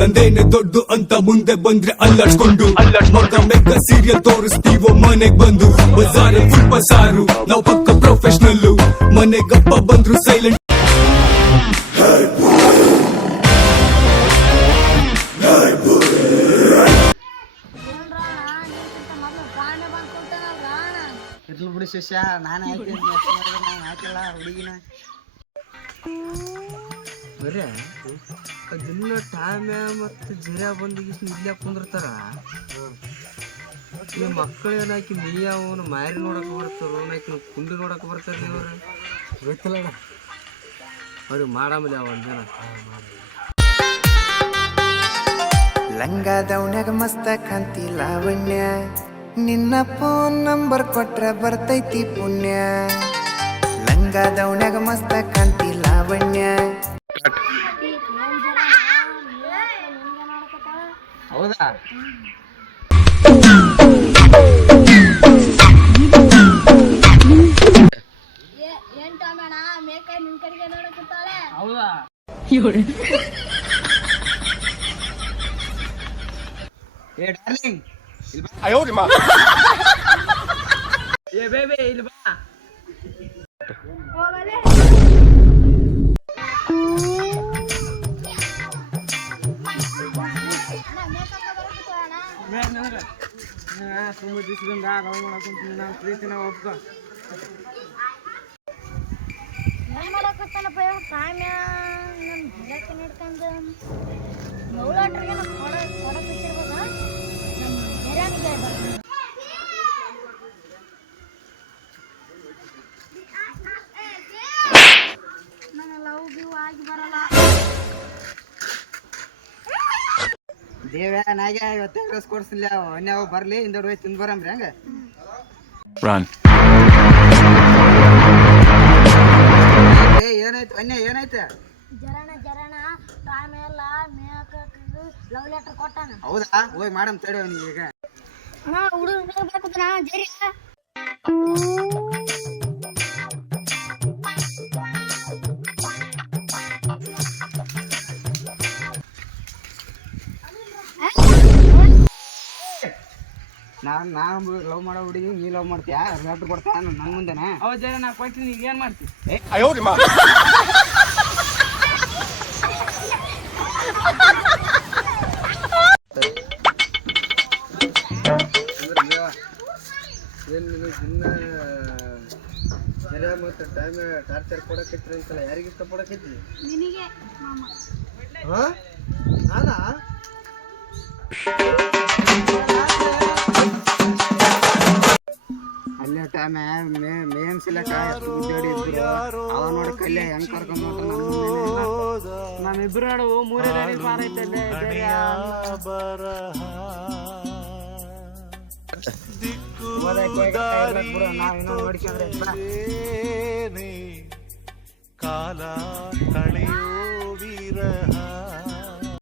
ನಂದೇನೆ ದೊಡ್ಡ ಅಂತ ಮುಂದೆ ಬಂದ್ರೆ ಅಲ್ಲಾಡ್ಸ್ಕೊಂಡು ಮಗ ಮೆಕ್ಕ ಸೀರಿಯಲ್ ತೋರಿಸ್ತೀವೋ ಮನೆಗ್ ಬಂದು ಬಜಾರ್ ಫುಲ್ ಬಸಾರು ನಾವ್ ಪಕ್ಕ ಪ್ರೊಫೆಷನಲ್ಲು ಮನೆಗಪ್ಪ ಬಂದ್ರು ಸೈಲೆಂಟ್ ಇರ್ಲಿ ಬಿಡಿ ಶಿಷ್ಯ ನಾನು ಹಾಕಿಲ್ಲ ಹುಡುಗಿನ ಬರೇ ದಿನ ಟಾಮ್ಯ ಮತ್ತು ಜಿರ ಬಂದು ಇಲ್ಲೇ ಕುಂದಿರ್ತಾರ ಈ ಮಕ್ಕಳು ಏನಾಕಿ ನೀವನು ಮಾರಿ ನೋಡಕ್ ಬರ್ತಾರ ನಾಕಿ ಕುಂಡಿ ನೋಡಕ್ ಬರ್ತಾರ ನೀವ್ರ ಗೊತ್ತಿಲ್ಲ ಅವ್ರಿಗೆ ಮಾಡಾಮಲ್ಲಿ ಒಂದ್ ಜನ ಲಂಗ ದೌಣ್ಯಾಗ ಮಸ್ತ ಕಾಂತಿ ಲಾವಣ್ಯ ನಿನ್ನ ಫೋನ್ ನಂಬರ್ ಕೊಟ್ರ ಬರ್ತೈತಿ ಪುಣ್ಯ ಲಂಗ ದೌಣ್ಯಾಗ ಮಸ್ತ ಕಾಂತಿ ಲಾವಣ್ಯ ಹೌದಾ ಹೌದಾ ಏ ಡಾರ್ಲಿಂಗ್ ಏ ಬೇಬಿ ಇಲ್ಲಿ ಬಾ ತುಂಬ ದಿವಸದಿಂದ ಲವ್ ಮಾಡಕೊಂತೀನಿ ನಾನು ಪ್ರೀತಿನ ಒಪ್ಕೊ ಮಾಡಕತ್ತಾನಪ್ಪ ಕಾಮ್ಯ ನನ್ನ ಗಿಡಕ್ಕೆ ನೀಡ್ಕೊಂಡು ಮೌಲಾಟ್ರಿಗೆ ಕೊಡಕತ್ತಿರ್ಬೋದ ನನ್ನ ಲವ್ ಗಿವ್ ಆಗಿ ಬರಲ್ಲ ದೇವ್ಯ ನಾಗೆ ಇವತ್ತೇ ಡ್ರೆಸ್ ಕೊಡ್ಸಿಲ್ಲ ಅನ್ಯಾವ ಬರ್ಲಿ ಹಿಂದೋಡ್ ಹೋಗಿ ತಿಂದು ಬರಮ್ರಿ ಹಂಗ ಏನಾಯ್ತು ಅನ್ಯ ಏನಾಯ್ತು ಜರಣ ಆಮೇಲೆ ಮೇಕ ಲವ್ ಲೆಟರ್ ಕೊಟ್ಟಾನ ಹೌದಾ ಹೋಗಿ ಮಾಡಮ್ ತಡಿ ಅವನಿಗೆ ಈಗ ಹುಡುಗ ಬರ್ಕೊತಾನ ಜರಿ ನಾನು ಲವ್ ಮಾಡೋ ಹುಡುಗಿ ನೀ ಲವ್ ಮಾಡ್ತೀಯಾ ಲೆಟರ್ ಕೊಡ್ತಾ ನನ್ನ ಮುಂದೆನಾ ಹೌದು ಜರ ನಾ ಕೊಡ್ತೀನಿ ಈಗ ಏನು ಮಾಡ್ತೀನಿ ಏನು ದಿನ ಜರ ಮತ್ತು ಟೈಮ್ ಟಾರ್ಚರ್ ಕೊಡಕೈತ್ರಿ ಅಂತಲ್ಲ ಯಾರಿಗೆ ಇಷ್ಟಪಡಕೈತಿ ನಿನಗೆ ಮಾಮ ಹಾಂ ನಾನಾ ಅಲ್ಲೇ ಟೈಮ್ ಮೇನ್ ಸಿಲಕ ಎಷ್ಟು ಗುದ್ದಾಡಿ ಇದ್ರು ಅವ ನೋಡಿ ಕಲ್ಯ ಹೆಂಗ್ ಕರ್ಕೊಂಡ್ ನಮ್ಮಿಬ್ರು ನೋಡು ಮೂರೇ ಗಾಡಿ ಪಾರ ಐತಲ್ಲೇ ನಾವಿನ್ನೂ ನೋಡ್ಕೊಂಡ್ರೆ ಕಾಲ ಕಳೆಯೋ ವೀರ